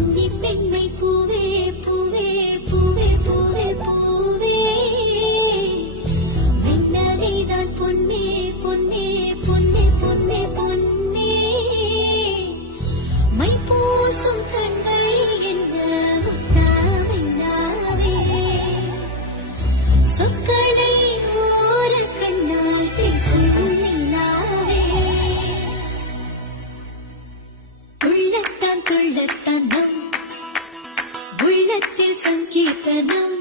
கன்னி பெண்மை பூவே பூவே பூவே பூவே பூவே வெண்ணனைதான் பொன்னே பொன்னே பொன்னே பொன்னே பொன்னே மை பூசும் கண்கள் என்ன முத்தாவினாவே சொற்களை ஓர கண்ணால் பேசும் நிலாவே உள்ளத்தான் கொள்ளத்தான் நம் உள்ளத்தில் சங்கீர்த்தனம்